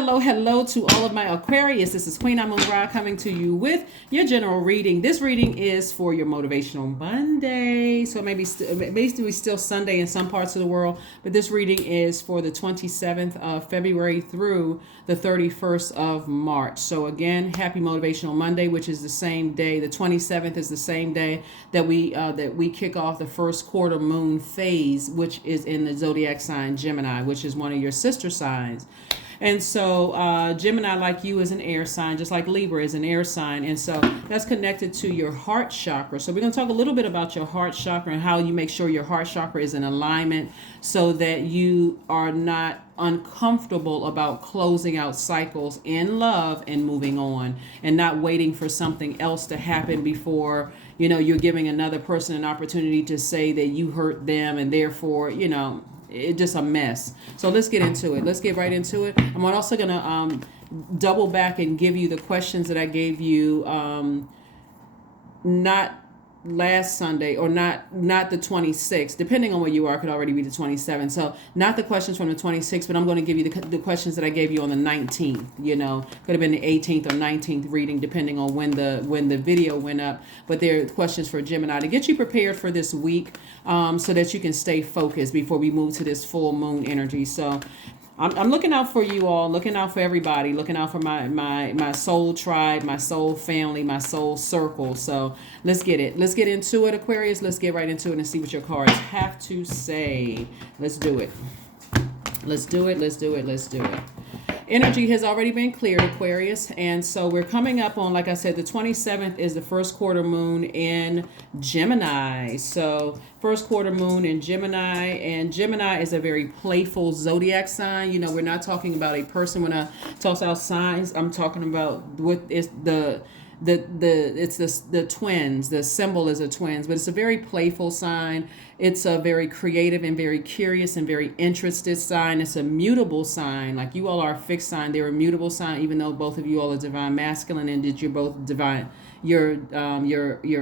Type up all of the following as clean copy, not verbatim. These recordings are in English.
hello to all of my Aquarius. This is Queen Moon Ra coming to you with your general reading. This reading is for your Motivational Monday. So maybe basically still Sunday in some parts of the world, but this reading is for the 27th of February through the 31st of March. So again, happy Motivational Monday, which is the same day. The 27th is the same day that we kick off the first quarter moon phase, which is in the Zodiac sign Gemini, which is one of your sister signs. And so Gemini, like you, is an air sign, just like Libra is an air sign. And so that's connected to your heart chakra. So we're going to talk a little bit about your heart chakra and how you make sure your heart chakra is in alignment so that you are not uncomfortable about closing out cycles in love and moving on and not waiting for something else to happen before, you're giving another person an opportunity to say that you hurt them and therefore, it's just a mess. So let's get into it. Let's get right into it. I'm also going to double back and give you the questions that I gave you not last Sunday or not the 26th, depending on where you are. It could already be the 27th. So not the questions from the 26th, but I'm going to give you the questions that I gave you on the 19th. Could have been the 18th or 19th reading, depending on when the video went up. But they're questions for Gemini to get you prepared for this week, so that you can stay focused before we move to this full moon energy. So I'm looking out for you all, looking out for everybody, looking out for my soul tribe, my soul family, my soul circle. So let's get it. Let's get into it, Aquarius. Let's get right into it and see what your cards have to say. Let's do it. Let's do it. Let's do it. Let's do it. Energy has already been cleared, Aquarius. And so we're coming up on, like I said, the 27th is the first quarter moon in Gemini. So first quarter moon in Gemini. And Gemini is a very playful zodiac sign. We're not talking about a person. When I talk about signs, I'm talking about what is the twins. The symbol is a twins, but it's a very playful sign. It's a very creative and very curious and very interested sign. It's a mutable sign. Like you all are a fixed sign, they're a mutable sign, even though both of you all are divine masculine and that you're both divine, your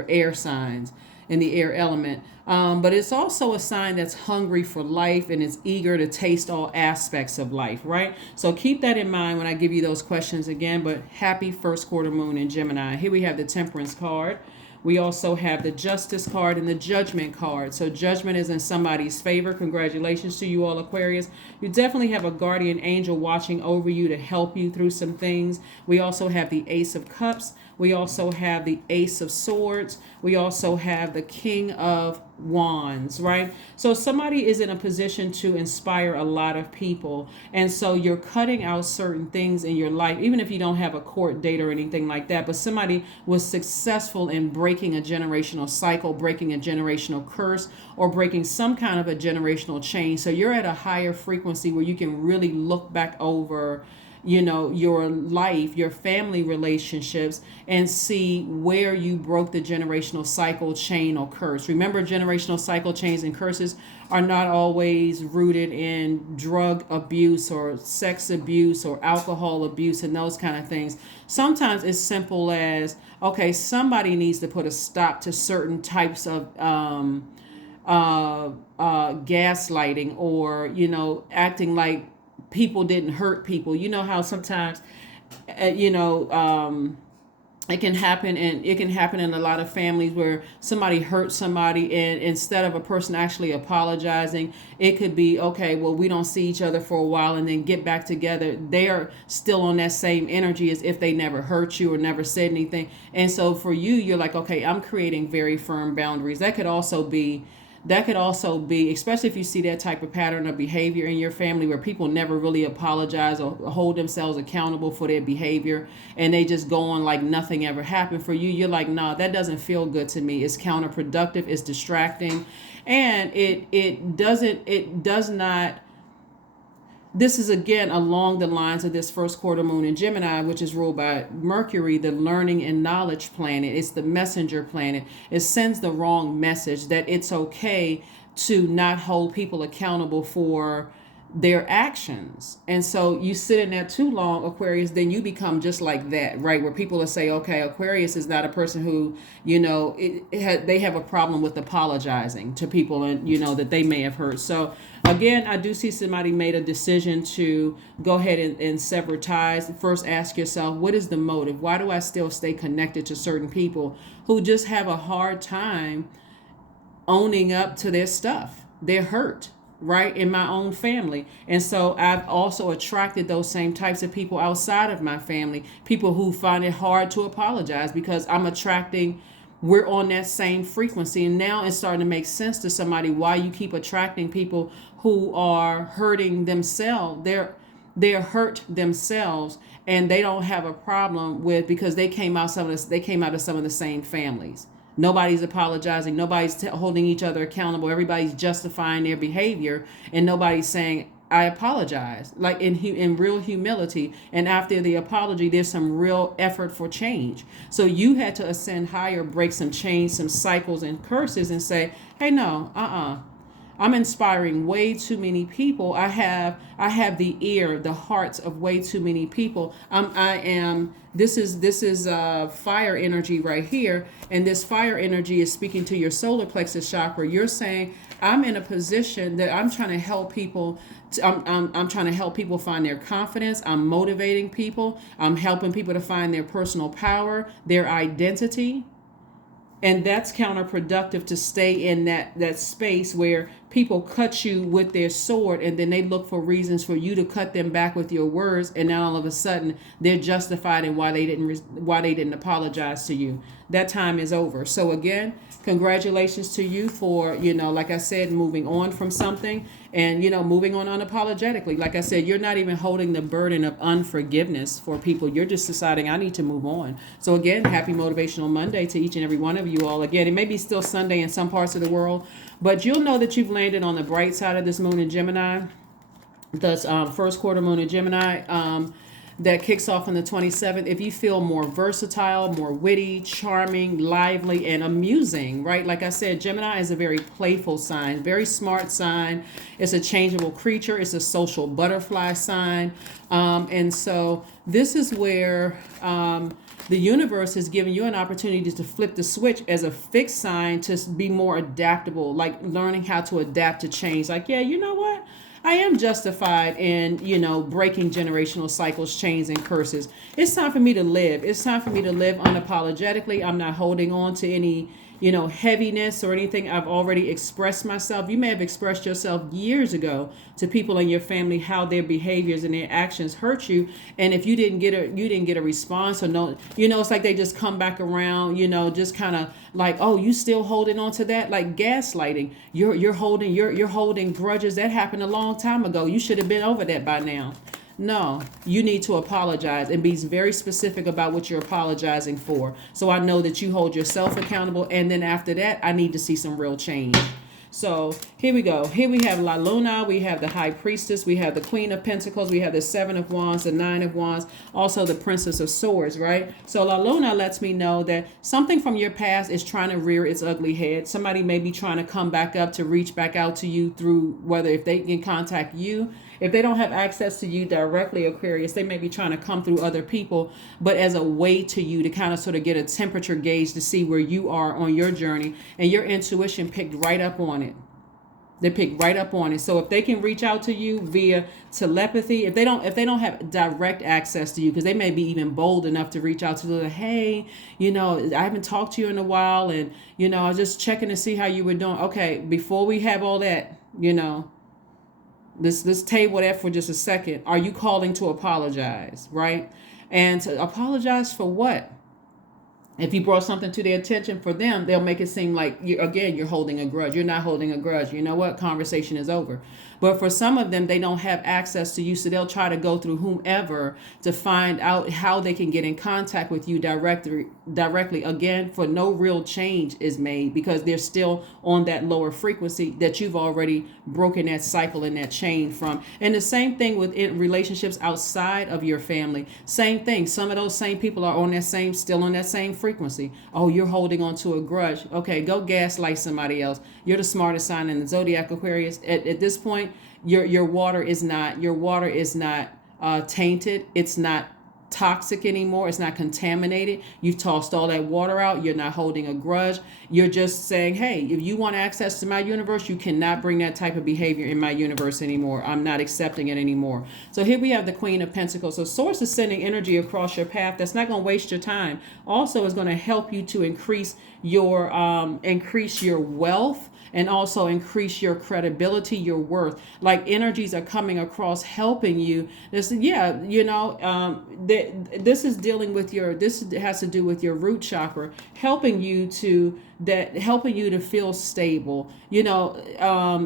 air signs in the air element. But it's also a sign that's hungry for life and is eager to taste all aspects of life, right? So keep that in mind when I give you those questions again. But happy first quarter moon in Gemini. Here we have the Temperance card. We also have the Justice card and the Judgment card. So Judgment is in somebody's favor. Congratulations to you all, Aquarius. You definitely have a guardian angel watching over you to help you through some things. We also have the Ace of Cups. We also have the Ace of Swords. We also have the King of Wands, right? So somebody is in a position to inspire a lot of people. And so you're cutting out certain things in your life, even if you don't have a court date or anything like that. But somebody was successful in breaking a generational cycle, breaking a generational curse, or breaking some kind of a generational chain. So you're at a higher frequency where you can really look back over your life, your family relationships, and see where you broke the generational cycle, chain, or curse. Remember, generational cycle, chains, and curses are not always rooted in drug abuse or sex abuse or alcohol abuse and those kind of things. Sometimes it's simple as, okay, somebody needs to put a stop to certain types of gaslighting or, acting like people didn't hurt people. You know how sometimes, it can happen, and it can happen in a lot of families where somebody hurt somebody, and instead of a person actually apologizing, it could be, okay, well, we don't see each other for a while and then get back together. They are still on that same energy as if they never hurt you or never said anything. And so for you, you're like, okay, I'm creating very firm boundaries. That could also be, especially if you see that type of pattern of behavior in your family where people never really apologize or hold themselves accountable for their behavior, and they just go on like nothing ever happened. For you, you're like, nah, that doesn't feel good to me. It's counterproductive. It's distracting. And it does not. This is, again, along the lines of this first quarter moon in Gemini, which is ruled by Mercury, the learning and knowledge planet. It's the messenger planet. It sends the wrong message that it's okay to not hold people accountable for their actions. And so you sit in there too long, Aquarius, then you become just like that, right? Where people will say, okay, Aquarius is not a person who, they have a problem with apologizing to people and, that they may have hurt. So again, I do see somebody made a decision to go ahead and sever ties. First, ask yourself, what is the motive? Why do I still stay connected to certain people who just have a hard time owning up to their stuff? They're hurt, right, in my own family. And so I've also attracted those same types of people outside of my family, people who find it hard to apologize, because we're on that same frequency. And now it's starting to make sense to somebody why you keep attracting people who are hurting themselves. They're hurt themselves, and they don't have a problem with, because they came out of some of the same families. Nobody's apologizing. Nobody's holding each other accountable. Everybody's justifying their behavior, and nobody's saying, I apologize, like in real humility. And after the apology, there's some real effort for change. So you had to ascend higher, break some chains, some cycles and curses, and say, hey, no, I'm inspiring way too many people. I have the hearts of way too many people. This is fire energy right here. And this fire energy is speaking to your solar plexus chakra. You're saying, I'm in a position that I'm trying to help people. I'm trying to help people find their confidence. I'm motivating people. I'm helping people to find their personal power, their identity. And that's counterproductive to stay in that space where people cut you with their sword, and then they look for reasons for you to cut them back with your words, and now all of a sudden they're justified in why they didn't apologize to you. That time is over. So again, congratulations to you for, like I said, moving on from something, and moving on unapologetically. Like I said, you're not even holding the burden of unforgiveness for people. You're just deciding, I need to move on. So again, happy Motivational Monday to each and every one of you all. Again, it may be still Sunday in some parts of the world, but you'll know that you've landed on the bright side of this moon in Gemini, this first quarter moon in Gemini, that kicks off on the 27th. If you feel more versatile, more witty, charming, lively, and amusing, right? Like I said, Gemini is a very playful sign, very smart sign. It's a changeable creature. It's a social butterfly sign. And so this is where the universe is giving you an opportunity to flip the switch as a fixed sign to be more adaptable, like learning how to adapt to change. Like, yeah, you know what? I am justified in, breaking generational cycles, chains, and curses. It's time for me to live. It's time for me to live unapologetically. I'm not holding on to any, heaviness or anything. I've already expressed myself. You may have expressed yourself years ago to people in your family how their behaviors and their actions hurt you. And if you didn't get a response, or no, it's like they just come back around, just kind of like, oh, you still holding on to that? Like gaslighting. You're holding grudges that happened a long time ago. You should have been over that by now. No, you need to apologize and be very specific about what you're apologizing for. So I know that you hold yourself accountable. And then after that, I need to see some real change. So here we go. Here we have La Luna. We have the High Priestess. We have the Queen of Pentacles. We have the Seven of Wands, the Nine of Wands, also the Princess of Swords, right? So La Luna lets me know that something from your past is trying to rear its ugly head. Somebody may be trying to come back up to reach back out to you through, whether if they can contact you. If they don't have access to you directly, Aquarius, they may be trying to come through other people, but as a way to you to kind of sort of get a temperature gauge to see where you are on your journey, and your intuition picked right up on it. They picked right up on it. So if they can reach out to you via telepathy, if they don't have direct access to you, because they may be even bold enough to reach out to you, hey, I haven't talked to you in a while, and I was just checking to see how you were doing. Okay, before we have all that, Let's table that for just a second. Are you calling to apologize, right? And to apologize for what? If you brought something to their attention for them, they'll make it seem like, you're holding a grudge. You're not holding a grudge. You know what? Conversation is over. But for some of them, they don't have access to you, so they'll try to go through whomever to find out how they can get in contact with you directly. Again, for no real change is made, because they're still on that lower frequency that you've already broken that cycle and that chain from. And the same thing with relationships outside of your family. Same thing. Some of those same people are still on that same frequency. Oh, you're holding on to a grudge. Okay, go gaslight somebody else. You're the smartest sign in the Zodiac, Aquarius. At this point, point, your water is not tainted. It's not toxic anymore. It's not contaminated. You've tossed all that water out. You're not holding a grudge. You're just saying, hey, if you want access to my universe, you cannot bring that type of behavior in my universe anymore. I'm not accepting it anymore. So here we have the Queen of Pentacles. So Source is sending energy across your path that's not going to waste your time. Also is going to help you to increase your wealth, and also increase your credibility, your worth. Like energies are coming across, helping you. This is dealing with this has to do with your root chakra, helping you to feel stable,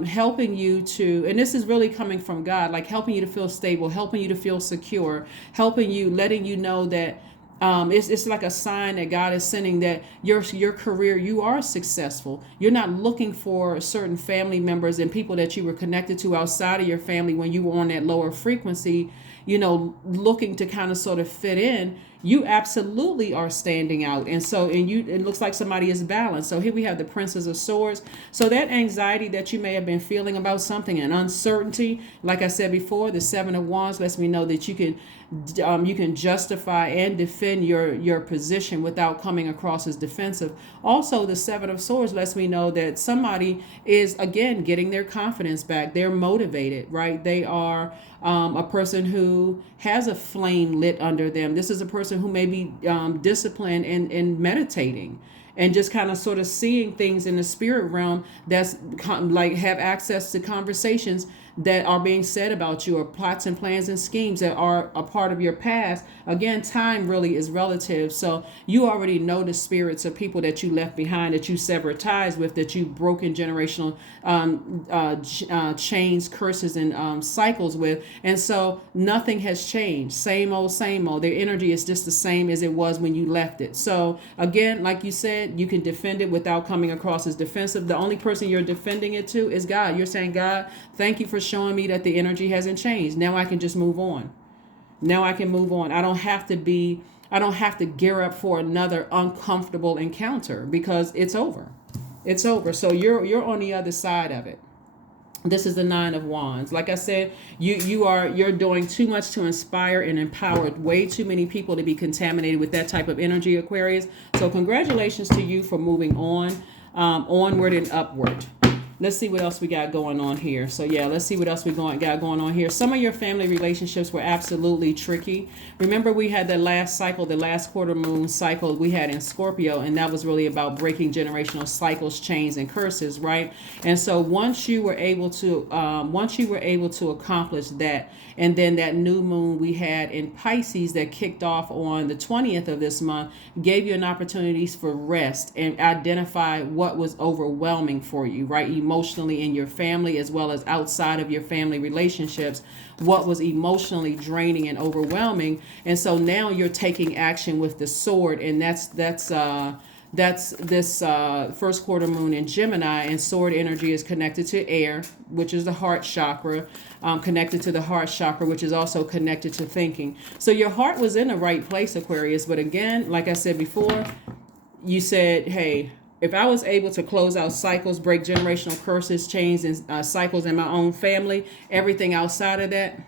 helping you to, and this is really coming from God, like helping you to feel stable, helping you to feel secure, letting you know that it's like a sign that God is sending that your career, you are successful. You're not looking for certain family members and people that you were connected to outside of your family when you were on that lower frequency, looking to kind of sort of fit in. You absolutely are standing out. And it looks like somebody is balanced. So here we have the Princess of Swords. So that anxiety that you may have been feeling about something and uncertainty, like I said before, the Seven of Wands lets me know that you can justify and defend your position without coming across as defensive. Also, the Seven of Swords lets me know that somebody is, again, getting their confidence back. They're motivated, right? They are a person who has a flame lit under them. This is a person who may be disciplined and meditating and just kind of sort of seeing things in the spirit realm that's like have access to conversations that are being said about you, or plots and plans and schemes that are a part of your past. Again, time really is relative. So you already know the spirits of people that you left behind, that you severed ties with, that you've broken generational chains, curses, and cycles with. And so nothing has changed. Same old, same old. Their energy is just the same as it was when you left it. So again, like you said, you can defend it without coming across as defensive. The only person you're defending it to is God. You're saying, God, thank you for showing me that the energy hasn't changed. Now I can just move on. Now I can move on. I don't have to gear up for another uncomfortable encounter because it's over. It's over. So you're on the other side of it. This is the Nine of Wands. Like I said, you're doing too much to inspire and empower way too many people to be contaminated with that type of energy, Aquarius. So congratulations to you for moving on, onward and upward. Let's see what else we got going on here. So yeah, let's see what else we got going on here. Some of your family relationships were absolutely tricky. Remember, we had the last cycle, the last quarter moon cycle we had in Scorpio, and that was really about breaking generational cycles, chains, and curses, right? And so once you were able to accomplish that, and then that new moon we had in Pisces that kicked off on the 20th of this month gave you an opportunity for rest and identify what was overwhelming for you, right? Emotionally in your family as well as outside of your family relationships, what was emotionally draining and overwhelming. And so now you're taking action with the sword, and that's this first quarter moon in Gemini, and sword energy is connected to air, which is the heart chakra, connected to the heart chakra, which is also connected to thinking. So your heart was in the right place, Aquarius. But again, like I said before, you said, hey, if I was able to close out cycles, break generational curses, chains, and cycles in my own family, everything outside of that,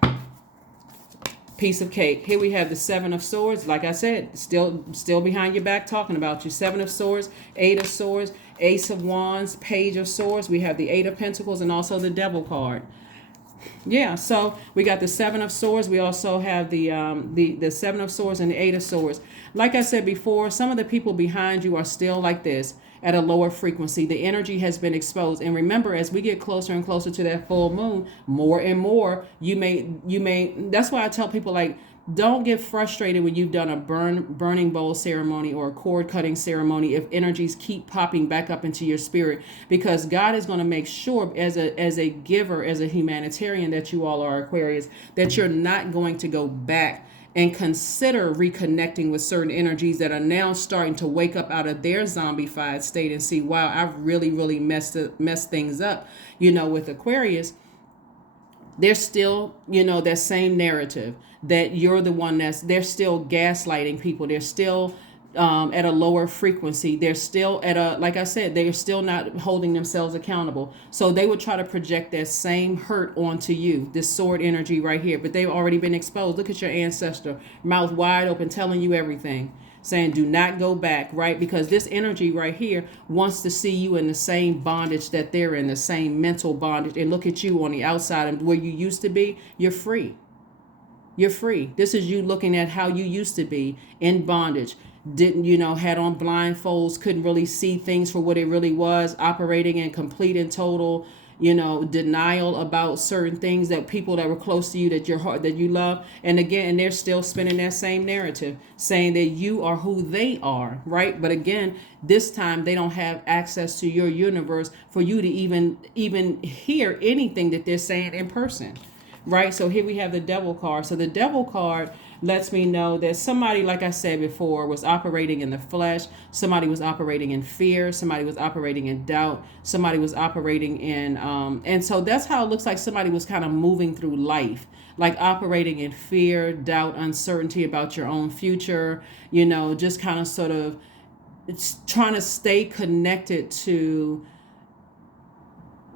piece of cake. Here we have the Seven of Swords. Like I said, still behind your back talking about you. Seven of Swords, Eight of Swords, Ace of Wands, Page of Swords. We have the Eight of Pentacles and also the Devil card. Yeah, so we got the Seven of Swords. We also have the Seven of Swords and the Eight of Swords. Like I said before, some of the people behind you are still like this, at a lower frequency. The energy has been exposed. And remember, as we get closer and closer to that full moon, more and more, you may, that's why I tell people, like, don't get frustrated when you've done a burning bowl ceremony or a cord cutting ceremony if energies keep popping back up into your spirit, because God is going to make sure, as a giver, as a humanitarian that you all are, Aquarius, that you're not going to go back and consider reconnecting with certain energies that are now starting to wake up out of their zombified state and see, wow, I've really messed things up. With Aquarius, there's still, that same narrative that you're the one they're still gaslighting people. They're still at a lower frequency. They're still at a, like I said, they're still not holding themselves accountable. So they would try to project that same hurt onto you, this sword energy right here. But they've already been exposed. Look at your ancestor, mouth wide open, telling you everything, saying do not go back, right? Because this energy right here wants to see you in the same bondage that they're in, the same mental bondage. And look at you on the outside, and where you used to be, you're free. You're free. This is you looking at how you used to be in bondage. Didn't, had on blindfolds, couldn't really see things for what it really was, operating in complete and total, denial about certain things, that people that were close to you, that your heart, that you love. And again, they're still spinning that same narrative, saying that you are who they are, right? But again, this time they don't have access to your universe for you to even hear anything that they're saying in person. Right, so here we have the devil card. So the devil card lets me know that somebody, like I said before, was operating in the flesh. Somebody was operating in fear. Somebody was operating in doubt. Somebody was operating in, and so that's how it looks like somebody was kind of moving through life, like operating in fear, doubt, uncertainty about your own future, just kind of sort of it's trying to stay connected to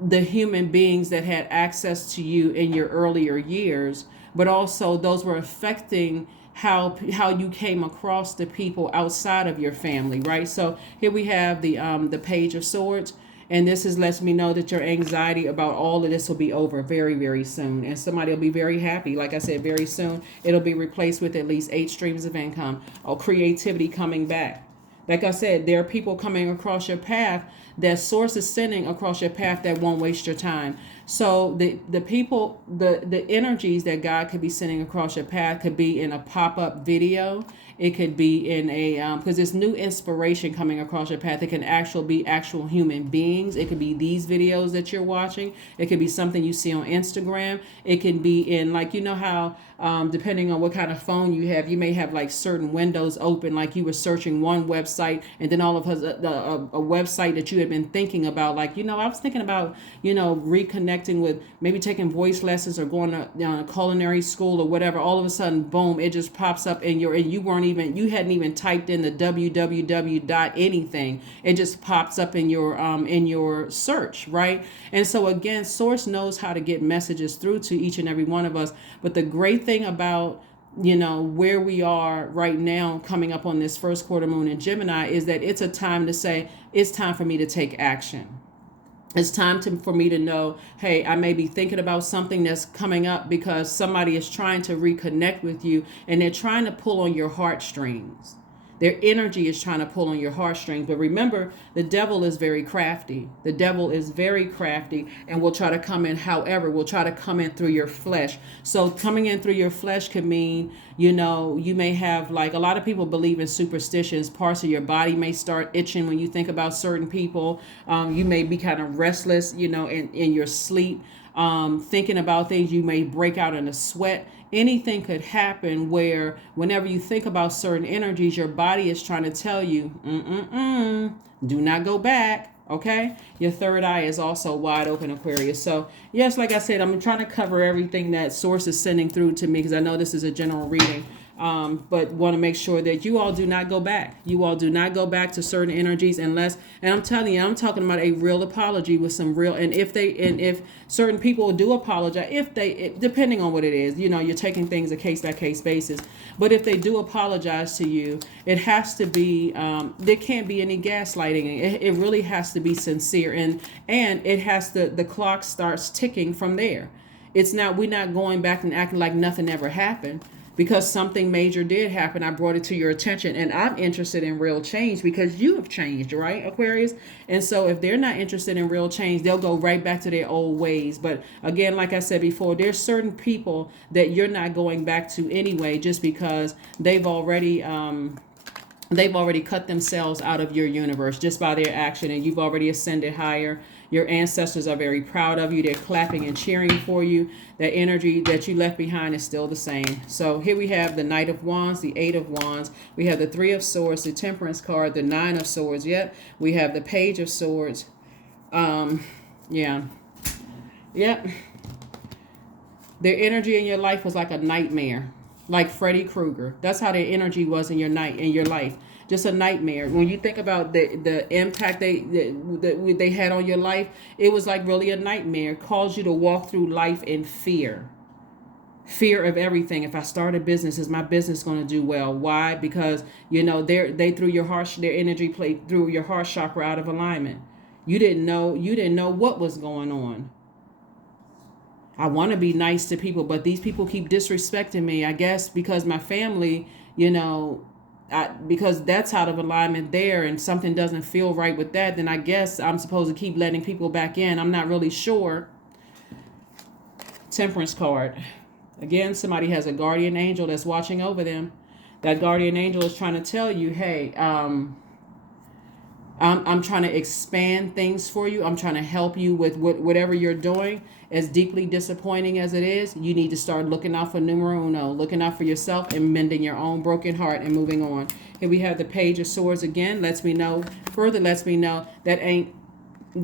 the human beings that had access to you in your earlier years, but also those were affecting how you came across the people outside of your family, right? So here we have the Page of Swords, and this lets me know that your anxiety about all of this will be over very, very soon, and somebody will be very happy. Like I said, very soon it'll be replaced with at least 8 streams of income or creativity coming back. Like I said, there are people coming across your path, that source is sending across your path, that won't waste your time. So the people, the energies that God could be sending across your path could be in a pop-up video. It could be in a, because there's new inspiration coming across your path. It can be actual human beings. It could be these videos that you're watching. It could be something you see on Instagram. It can be in, like, how, depending on what kind of phone you have, you may have like certain windows open, like you were searching one website, and then all of a website that you had been thinking about, like, I was thinking about, reconnecting with, maybe taking voice lessons or going to culinary school or whatever. All of a sudden, boom, it just pops up and you hadn't even typed in the www dot anything. It just pops up in your search, right? And so again, Source knows how to get messages through to each and every one of us. But the great thing about where we are right now, coming up on this first quarter moon in Gemini, is that it's a time to say, it's time for me to take action. It's time for me to know, hey, I may be thinking about something that's coming up because somebody is trying to reconnect with you, and they're trying to pull on your heartstrings. Their energy is trying to pull on your heartstrings. But remember, the devil is very crafty. The devil is very crafty and will try to come in, will try to come in through your flesh. So coming in through your flesh could mean, you may have, like, a lot of people believe in superstitions. Parts of your body may start itching when you think about certain people. You may be kind of restless, in your sleep, thinking about things. You may break out in a sweat. Anything could happen where whenever you think about certain energies, your body is trying to tell you, do not go back. Okay. Your third eye is also wide open, Aquarius. So yes, like I said, I'm trying to cover everything that Source is sending through to me, because I know this is a general reading. But want to make sure that you all do not go back. You all do not go back to certain energies unless, and I'm telling you, I'm talking about a real apology with some real, and if certain people do apologize, depending on what it is, you're taking things a case by case basis. But if they do apologize to you, it has to be, there can't be any gaslighting. It really has to be sincere, and it has to, the clock starts ticking from there. We're not going back and acting like nothing ever happened. Because something major did happen, I brought it to your attention, and I'm interested in real change because you have changed, right, Aquarius? And so if they're not interested in real change, they'll go right back to their old ways. But again, like I said before, there's certain people that you're not going back to anyway, just because they've already cut themselves out of your universe just by their action, and you've already ascended higher. Your ancestors are very proud of you. They're clapping and cheering for you. That energy that you left behind is still the same. So here we have the Knight of Wands, the Eight of Wands. We have the Three of Swords, the Temperance card, the Nine of Swords. Yep. We have the Page of Swords. Yep. Their energy in your life was like a nightmare, like Freddy Krueger. That's how their energy was in your life. just a nightmare. When you think about the impact they had on your life, it was like really a nightmare. It caused you to walk through life in fear of everything. If I start a business, is my business going to do well? Why? Because they threw their energy plate through your heart chakra out of alignment. You didn't know what was going on. I want to be nice to people, but these people keep disrespecting me. I guess because my family, because that's out of alignment there, and something doesn't feel right with that, then I guess I'm supposed to keep letting people back in. I'm not really sure. Temperance card. Again, somebody has a guardian angel that's watching over them. That guardian angel is trying to tell you, hey, I'm trying to expand things for you. I'm trying to help you with whatever you're doing. As deeply disappointing as it is, you need to start looking out for numero uno, looking out for yourself and mending your own broken heart and moving on. Here we have the Page of Swords again. Lets me know that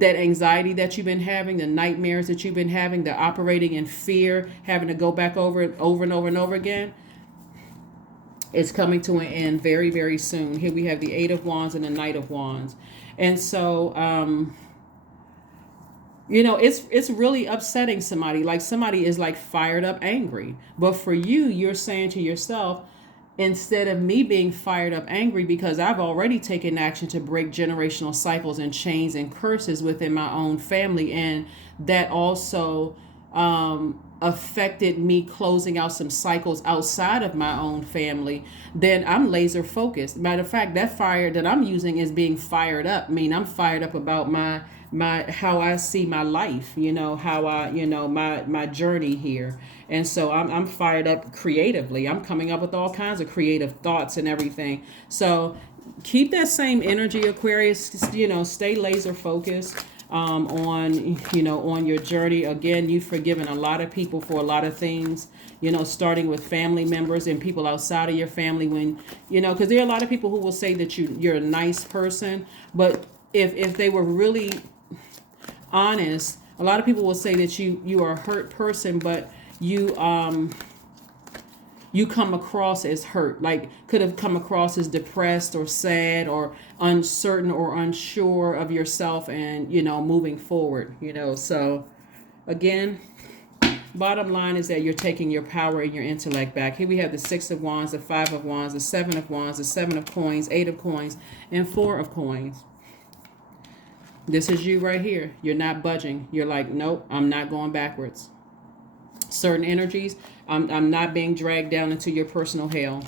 anxiety that you've been having, the nightmares that you've been having, the operating in fear, having to go back over it over and over and over again, it's coming to an end very, very soon. Here we have the Eight of Wands and the Knight of Wands. And so, it's really upsetting somebody. Like somebody is like fired up, angry. But for you, you're saying to yourself, instead of me being fired up, angry, because I've already taken action to break generational cycles and chains and curses within my own family. And that also affected me closing out some cycles outside of my own family, then I'm laser focused. Matter of fact, that fire that I'm using is being fired up. I mean, I'm fired up about my how I see my life, how I, my journey here. And so I'm fired up creatively. I'm coming up with all kinds of creative thoughts and everything. So keep that same energy, Aquarius. Stay laser focused on your journey. Again, you've forgiven a lot of people for a lot of things, starting with family members and people outside of your family, when, because there are a lot of people who will say that you're a nice person, but if they were really honest, a lot of people will say that you are a hurt person, but you come across as hurt, like could have come across as depressed or sad or uncertain or unsure of yourself and, moving forward, So again, bottom line is that you're taking your power and your intellect back. Here we have the Six of Wands, the Five of Wands, the Seven of Wands, the Seven of Coins, Eight of Coins, and Four of Coins. This is you right here. You're not budging. You're like, nope, I'm not going backwards. Certain energies, I'm not being dragged down into your personal hell.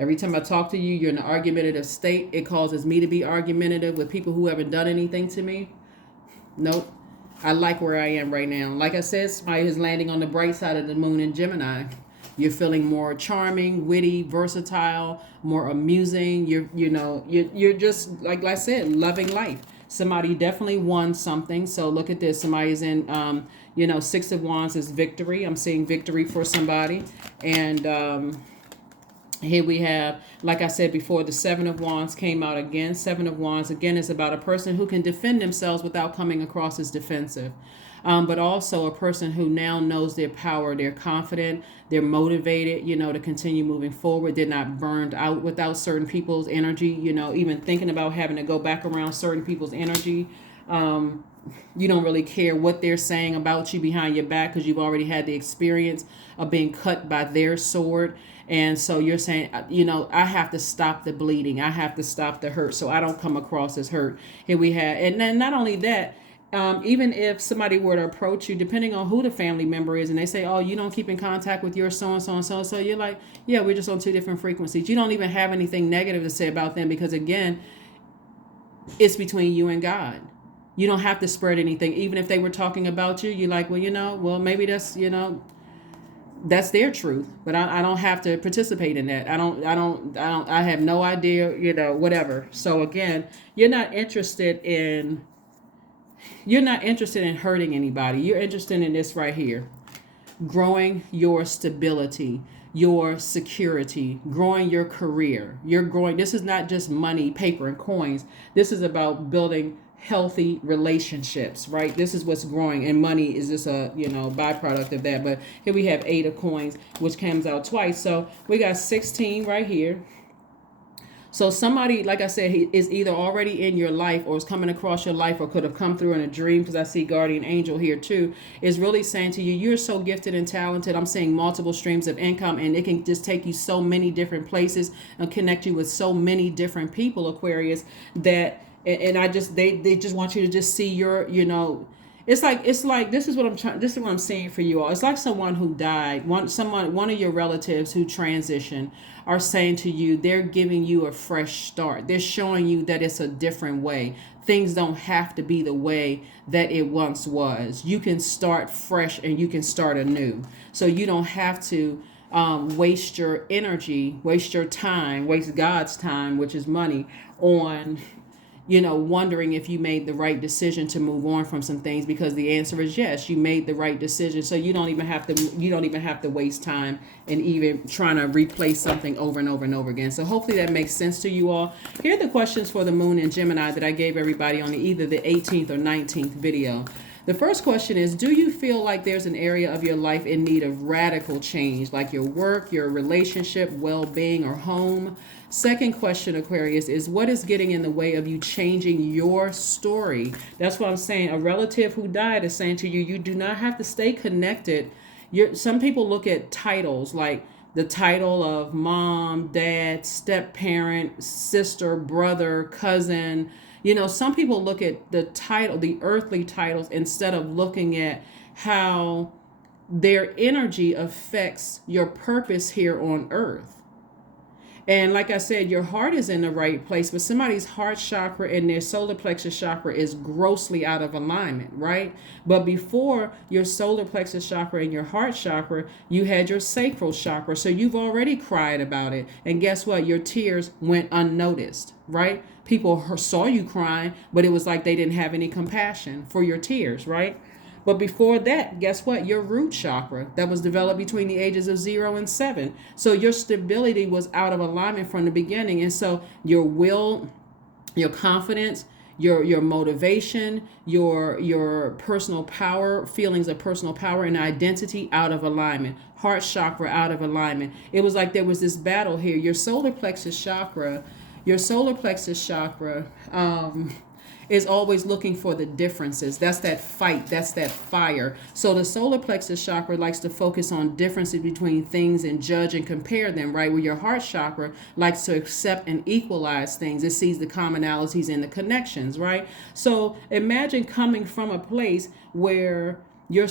Every time I talk to you, you're in an argumentative state. It causes me to be argumentative with people who haven't done anything to me. Nope. I like where I am right now. Like I said, somebody is landing on the bright side of the moon in Gemini. You're feeling more charming, witty, versatile, more amusing. You're just, like I said, loving life. Somebody definitely won something. So look at this. Somebody's in, Six of Wands is victory. I'm seeing victory for somebody. And here we have, like I said before, the Seven of Wands came out again. Seven of Wands, again, is about a person who can defend themselves without coming across as defensive. But also a person who now knows their power. They're confident. They're motivated, to continue moving forward. They're not burned out without certain people's energy, even thinking about having to go back around certain people's energy. You don't really care what they're saying about you behind your back because you've already had the experience of being cut by their sword. And so you're saying, I have to stop the bleeding. I have to stop the hurt so I don't come across as hurt. Here we have, and then not only that, even if somebody were to approach you, depending on who the family member is, and they say, oh, you don't keep in contact with your so-and-so and so-and-so, you're like, yeah, we're just on two different frequencies. You don't even have anything negative to say about them because, again, it's between you and God. You don't have to spread anything. Even if they were talking about you, you're like, well, maybe that's, that's their truth, but I don't have to participate in that. I have no idea, whatever. So again, you're not interested in hurting anybody. You're interested in this right here. Growing your stability, your security, growing your career. You're growing. This is not just money, paper, and coins. This is about building healthy relationships, right? This is what's growing, and money is just a, byproduct of that. But here we have 8 of coins, which comes out twice. So we got 16 right here. So somebody, like I said, he is either already in your life or is coming across your life or could have come through in a dream, because I see guardian angel here too, is really saying to you, you're so gifted and talented. I'm seeing multiple streams of income, and it can just take you so many different places and connect you with so many different people, Aquarius, that, and I just, they just want you to just see your, it's like this is what I'm saying for you all. It's like someone who died, one of your relatives who transitioned are saying to you, they're giving you a fresh start. They're showing you that it's a different way. Things don't have to be the way that it once was. You can start fresh and you can start anew. So you don't have to waste your energy, waste your time, waste God's time, which is money, on wondering if you made the right decision to move on from some things, because the answer is yes, you made the right decision. So you don't even have to waste time and even trying to replace something over and over and over again. So hopefully that makes sense to you all. Here are the questions for the moon in Gemini that I gave everybody on either the 18th or 19th video. The first question is, do you feel like there's an area of your life in need of radical change, like your work, your relationship, well-being, or home? Second question, Aquarius, is what is getting in the way of you changing your story? That's what I'm saying. A relative who died is saying to you, you do not have to stay connected. Some people look at titles like the title of mom, dad, step-parent, sister, brother, cousin. Some people look at the title, the earthly titles, instead of looking at how their energy affects your purpose here on earth. And like I said, your heart is in the right place, but somebody's heart chakra and their solar plexus chakra is grossly out of alignment, right? But before your solar plexus chakra and your heart chakra, you had your sacral chakra. So you've already cried about it. And guess what? Your tears went unnoticed, right? People saw you crying, but it was like they didn't have any compassion for your tears, right? But before that, guess what? Your root chakra that was developed between the ages of 0 and 7. So your stability was out of alignment from the beginning. And so your will, your confidence, your motivation, your personal power, feelings of personal power and identity out of alignment. Heart chakra out of alignment. It was like there was this battle here. Your solar plexus chakra is always looking for the differences. That's that fight. That's that fire. So the solar plexus chakra likes to focus on differences between things and judge and compare them, right? Where your heart chakra likes to accept and equalize things. It sees the commonalities and the connections, right? So imagine coming from a place where your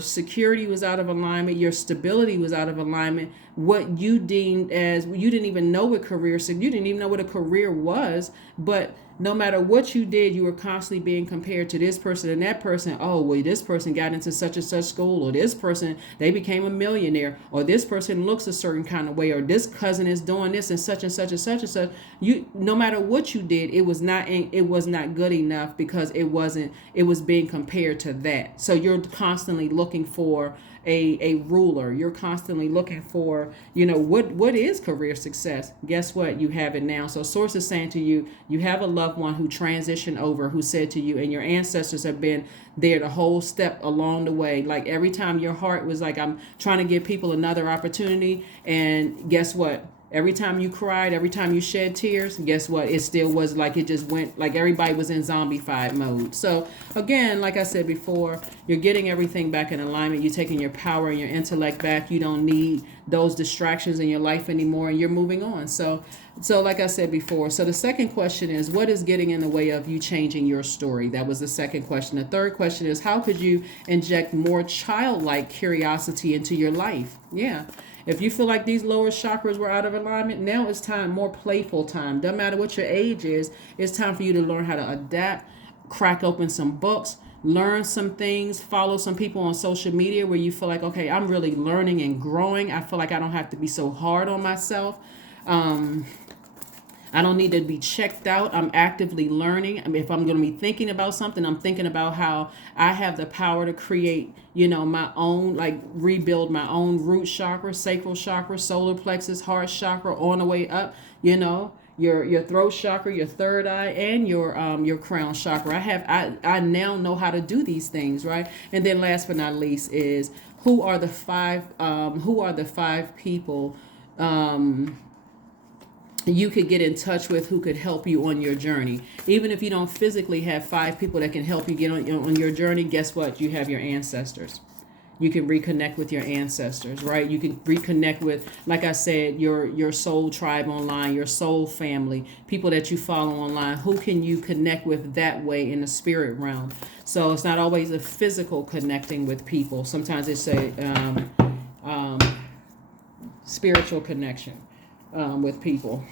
security was out of alignment, your stability was out of alignment, what you deemed as, you didn't even know what career, so you didn't even know what a career was, but no matter what you did, you were constantly being compared to this person and that person. Oh, well, this person got into such and such school, or this person, they became a millionaire, or this person looks a certain kind of way, or this cousin is doing this and such and such and such and such. You, no matter what you did, it was not good enough, because it was being compared to that. So you're constantly looking for a ruler. You're constantly looking for, what is career success? Guess what? You have it now. So source is saying to you, you have a loved one who transitioned over, who said to you, and your ancestors have been there the whole step along the way. Like every time your heart was like, I'm trying to give people another opportunity. And guess what? Every time you cried, every time you shed tears, guess what? It still was like it just went, like everybody was in zombified mode. So again, like I said before, you're getting everything back in alignment. You're taking your power and your intellect back. You don't need those distractions in your life anymore, and you're moving on. So like I said before, so the second question is, what is getting in the way of you changing your story? That was the second question. The third question is, how could you inject more childlike curiosity into your life? Yeah. If you feel like these lower chakras were out of alignment, now it's time, more playful time. Doesn't matter what your age is, it's time for you to learn how to adapt, crack open some books, learn some things, follow some people on social media where you feel like, okay, I'm really learning and growing. I feel like I don't have to be so hard on myself. I don't need to be checked out. I'm actively learning. I mean, if I'm going to be thinking about something, I'm thinking about how I have the power to create, my own, like rebuild my own root chakra, sacral chakra, solar plexus, heart chakra on the way up, your throat chakra, your third eye, and your crown chakra. I now know how to do these things, right? And then last but not least is who are the five people you could get in touch with who could help you on your journey. Even if you don't physically have five people that can help you get on your journey, guess what? You have your ancestors. You can reconnect with your ancestors, right? You can reconnect with, like I said, your soul tribe online, your soul family, people that you follow online. Who can you connect with that way in the spirit realm? So it's not always a physical connecting with people. Sometimes it's a spiritual connection with people.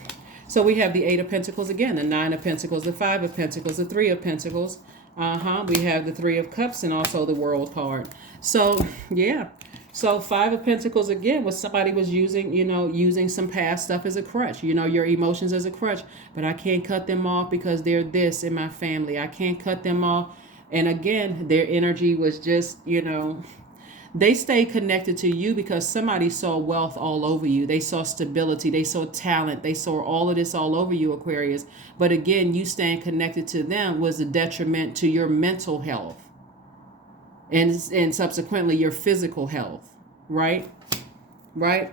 So we have the Eight of Pentacles again, the Nine of Pentacles, the Five of Pentacles, the Three of Pentacles. We have the Three of Cups and also the World card. So yeah. So Five of Pentacles again was somebody was using some past stuff as a crutch, your emotions as a crutch. But I can't cut them off because they're this in my family. I can't cut them off. And again, their energy was just, they stay connected to you because somebody saw wealth all over you. They saw stability. They saw talent. They saw all of this all over you, Aquarius. But again, you staying connected to them was a detriment to your mental health and subsequently your physical health, right? Right?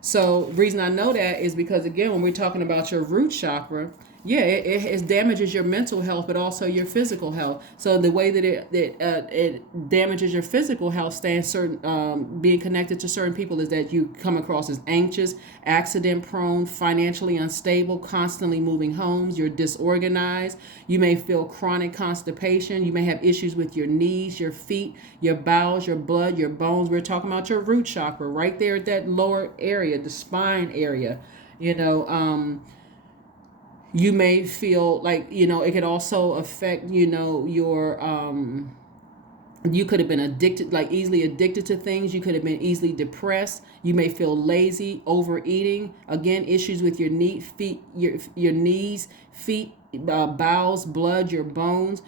So the reason I know that is because, again, when we're talking about your root chakra, yeah, it damages your mental health, but also your physical health. So the way that it damages your physical health, being connected to certain people, is that you come across as anxious, accident prone, financially unstable, constantly moving homes. You're disorganized. You may feel chronic constipation. You may have issues with your knees, your feet, your bowels, your blood, your bones. We're talking about your root chakra right there at that lower area, the spine area. You may feel like, it could also affect, you could have been addicted, like easily addicted to things. You could have been easily depressed. You may feel lazy, overeating. Again, issues with your your knees, feet, bowels, blood, your bones.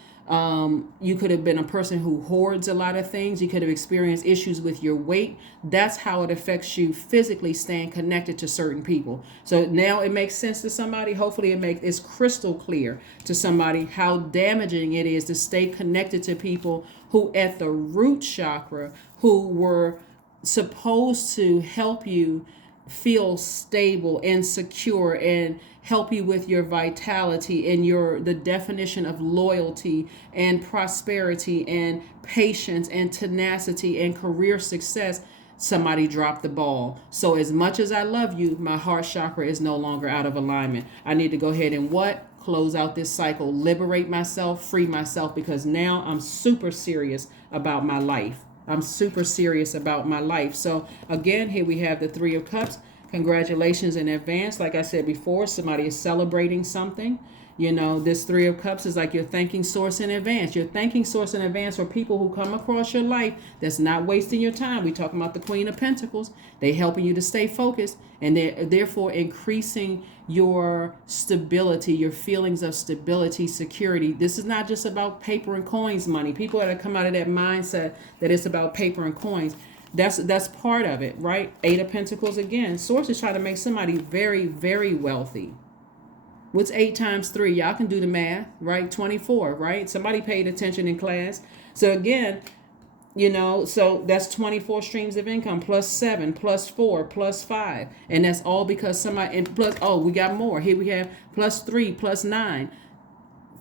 You could have been a person who hoards a lot of things. You could have experienced issues with your weight. That's how it affects you physically, staying connected to certain people. So now it makes sense to somebody. Hopefully it's crystal clear to somebody how damaging it is to stay connected to people who at the root chakra, who were supposed to help you feel stable and secure and help you with your vitality and the definition of loyalty and prosperity and patience and tenacity and career success. Somebody dropped the ball. So as much as I love you, my heart chakra is no longer out of alignment. I need to go ahead and close out this cycle, liberate myself, free myself, because now I'm super serious about my life. I'm super serious about my life. So again, here we have the Three of Cups. Congratulations in advance. Like I said before, somebody is celebrating something. This Three of Cups is like your thanking source in advance. Your thanking source in advance for people who come across your life that's not wasting your time. We're talking about the Queen of Pentacles. They helping you to stay focused, and they're therefore increasing your stability, your feelings of stability, security. This is not just about paper and coins money. People that come out of that mindset that it's about paper and coins. That's part of it, right? Eight of Pentacles again. Source is trying to make somebody very, very wealthy. What's 8 times 3? Y'all can do the math, right? 24, right? Somebody paid attention in class. So again, so that's 24 streams of income plus 7, plus 4, plus 5. And that's all because somebody, and plus, we got more. Here we have plus 3, plus 9.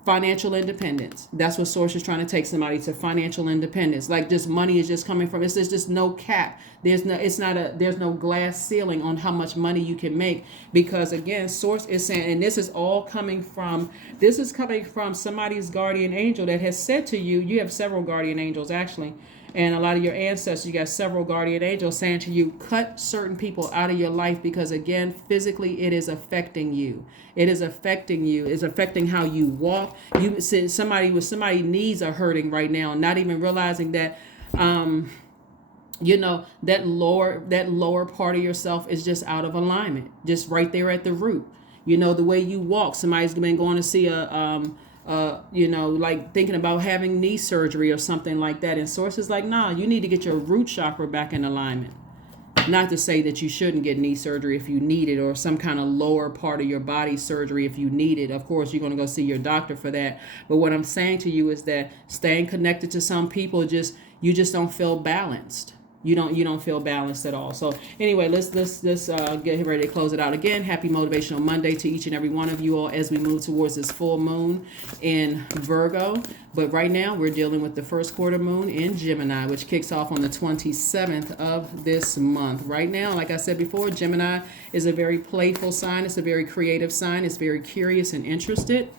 Financial independence. That's what Source is trying to take somebody to, financial independence. Like just money is just coming from. There's just no cap. There's no glass ceiling on how much money you can make, because again, Source is saying, and this is coming from somebody's guardian angel that has said to you. You have several guardian angels actually. And a lot of your ancestors, you got several guardian angels saying to you, cut certain people out of your life, because again, physically it is affecting you. It is affecting you. It's affecting how you walk. You see somebody knees are hurting right now, not even realizing that that lower part of yourself is just out of alignment, just right there at the root. The way you walk, somebody's been going to see like thinking about having knee surgery or something like that. And Source is like, nah, you need to get your root chakra back in alignment. Not to say that you shouldn't get knee surgery if you need it, or some kind of lower part of your body surgery if you need it. Of course, you're going to go see your doctor for that. But what I'm saying to you is that staying connected to some people, you just don't feel balanced. You don't feel balanced at all. So anyway, let's get ready to close it out. Again, happy Motivational Monday to each and every one of you all as we move towards this full moon in Virgo. But right now we're dealing with the first quarter moon in Gemini, which kicks off on the 27th of this month. Right now, like I said before, Gemini is a very playful sign. It's a very creative sign. It's very curious and interested.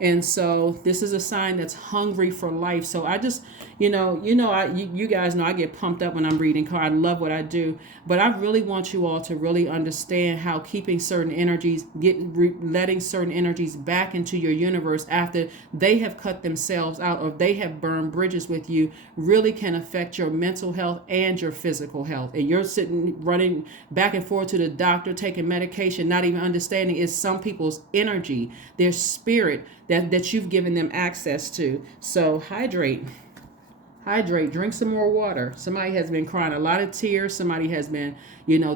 And so this is a sign that's hungry for life. So I just, you guys know I get pumped up when I'm reading cards. I love what I do. But I really want you all to really understand how keeping certain energies, letting certain energies back into your universe after they have cut themselves out or they have burned bridges with you really can affect your mental health and your physical health. And you're sitting running back and forth to the doctor, taking medication, not even understanding it's some people's energy, their spirit, that you've given them access to. So hydrate, drink some more water. Somebody has been crying a lot of tears. Somebody has been,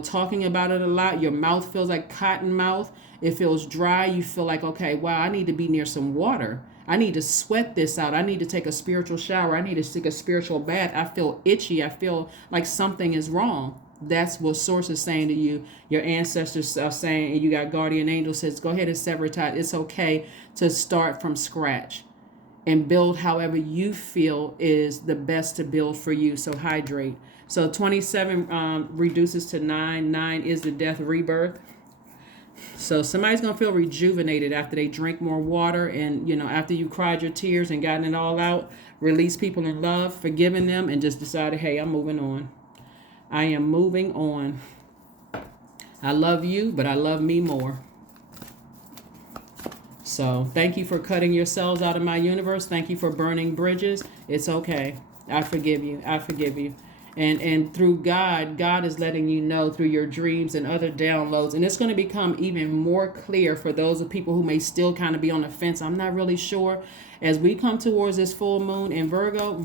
talking about it a lot. Your mouth feels like cotton mouth. It feels dry. You feel like, okay, wow, I need to be near some water. I need to sweat this out. I need to take a spiritual shower. I need to take a spiritual bath. I feel itchy. I feel like something is wrong. That's what source is saying to you. Your ancestors are saying, and you got guardian angel says, go ahead and sever ties. It's okay to start from scratch and build however you feel is the best to build for you. So hydrate. So 27 reduces to 9. 9 is the death rebirth. So somebody's going to feel rejuvenated after they drink more water and, after you cried your tears and gotten it all out, release people in love, forgiving them, and just decided, hey, I'm moving on. I am moving on. I love you, but I love me more. So thank you for cutting yourselves out of my universe. Thank you for burning bridges. It's okay. I forgive you. I forgive you. And through God is letting you know through your dreams and other downloads. And it's going to become even more clear for those of people who may still kind of be on the fence. I'm not really sure. As we come towards this full moon in Virgo,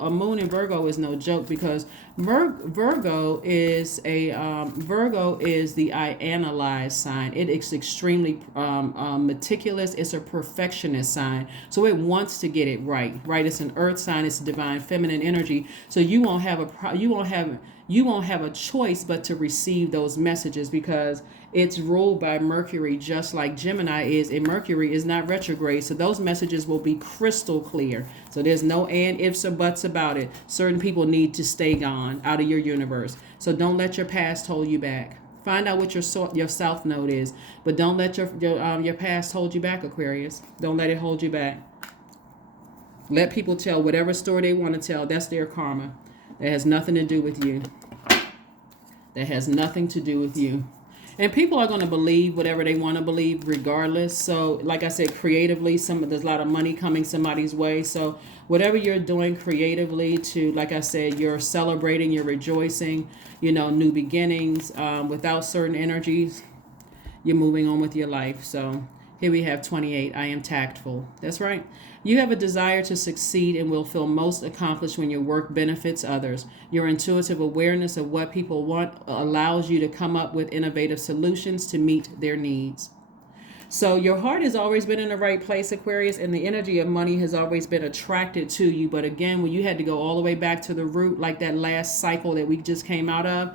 a moon in Virgo is no joke, because Virgo is the I analyze sign. It is extremely meticulous. It's a perfectionist sign, so it wants to get it right. It's an earth sign. It's divine feminine energy. So you won't have a choice but to receive those messages, because it's ruled by Mercury, just like Gemini is, and Mercury is not retrograde. So those messages will be crystal clear. So there's no and, ifs, or buts about it. Certain people need to stay gone out of your universe. So don't let your past hold you back. Find out what your south node is, but don't let your past hold you back, Aquarius. Don't let it hold you back. Let people tell whatever story they want to tell. That's their karma. That has nothing to do with you. That has nothing to do with you. And people are going to believe whatever they want to believe regardless. So like I said, creatively, there's a lot of money coming somebody's way. So whatever you're doing creatively like I said, you're celebrating, you're rejoicing, new beginnings, without certain energies, you're moving on with your life. So here we have 28. I am tactful. That's right. You have a desire to succeed and will feel most accomplished when your work benefits others. Your intuitive awareness of what people want allows you to come up with innovative solutions to meet their needs. So your heart has always been in the right place, Aquarius, and the energy of money has always been attracted to you. But again, when you had to go all the way back to the root, like that last cycle that we just came out of,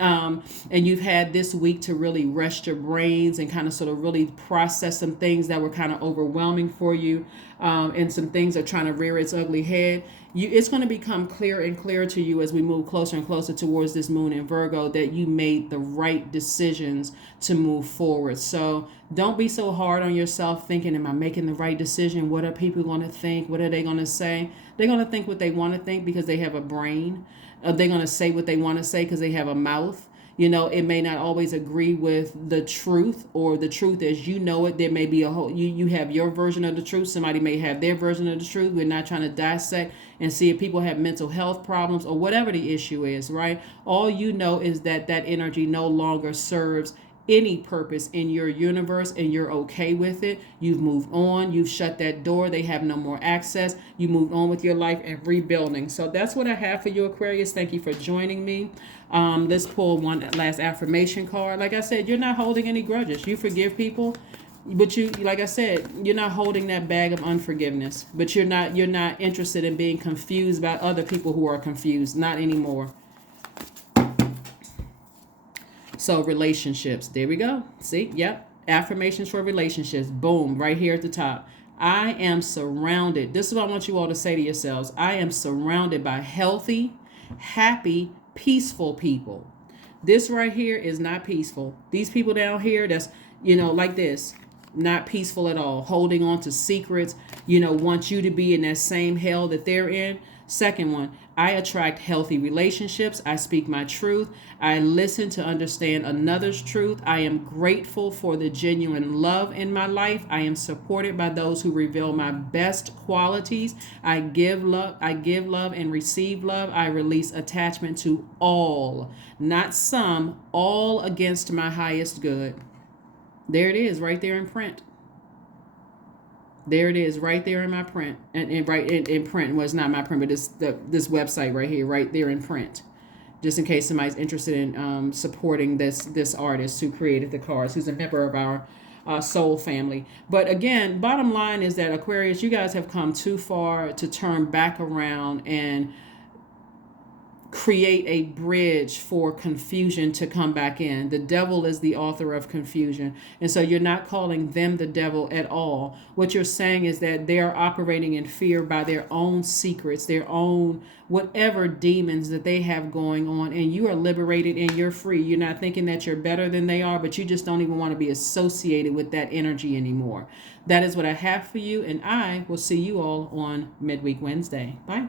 and you've had this week to really rest your brains and kind of sort of really process some things that were kind of overwhelming for you, and some things are trying to rear its ugly head. It's going to become clearer and clearer to you as we move closer and closer towards this moon in Virgo that you made the right decisions to move forward. So don't be so hard on yourself thinking, am I making the right decision? What are people going to think? What are they going to say? They're going to think what they want to think because they have a brain. They're going to say what they want to say because they have a mouth. It may not always agree with the truth, or the truth as you know it. There may be a whole, you have your version of the truth. Somebody may have their version of the truth. We're not trying to dissect and see if people have mental health problems or whatever the issue is, right? All you know is that energy no longer serves any purpose in your universe and you're okay with it. You've moved on. You've shut that door. They have no more access. You moved on with your life and rebuilding. So that's what I have for you, Aquarius. Thank you for joining me. Let's pull one last affirmation card. Like I said, you're not holding any grudges. You forgive people. But you, like I said, you're not holding that bag of unforgiveness. But you're not interested in being confused about other people who are confused. Not anymore. So relationships. There we go. See? Yep. Affirmations for relationships. Boom. Right here at the top. I am surrounded. This is what I want you all to say to yourselves. I am surrounded by healthy, happy, peaceful people. This right here is not peaceful. These people down here that's, like this. Not peaceful at all. Holding on to secrets, want you to be in that same hell that they're in. Second one, I attract healthy relationships. I speak my truth. I listen to understand another's truth. I am grateful for the genuine love in my life. I am supported by those who reveal my best qualities. I give love and receive love. I release attachment to all, not some, all against my highest good. There it is, right there in print. There it is, right there in my print, and right in print. Well, it's not my print, but it's this website right here, right there in print. Just in case somebody's interested in supporting this artist who created the cards, who's a member of our soul family. But again, bottom line is that Aquarius, you guys have come too far to turn back around and create a bridge for confusion to come back in. The devil is the author of confusion. And so you're not calling them the devil at all. What you're saying is that they are operating in fear by their own secrets, their own whatever demons that they have going on. And you are liberated and you're free. You're not thinking that you're better than they are, but you just don't even want to be associated with that energy anymore. That is what I have for you. And I will see you all on Midweek Wednesday. Bye.